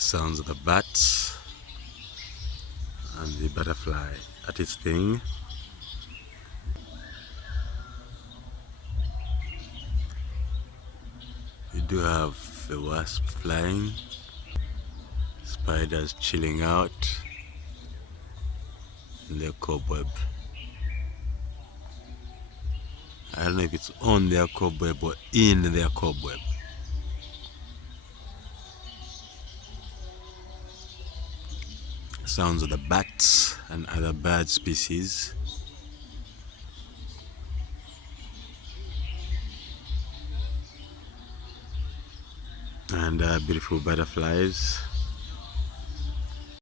Sounds of the bats and the butterfly at its thing. You do have the wasp flying, spiders chilling out in their cobweb. I don't know if it's on their cobweb or in their cobweb. Sounds of the bats and other bird species. And beautiful butterflies.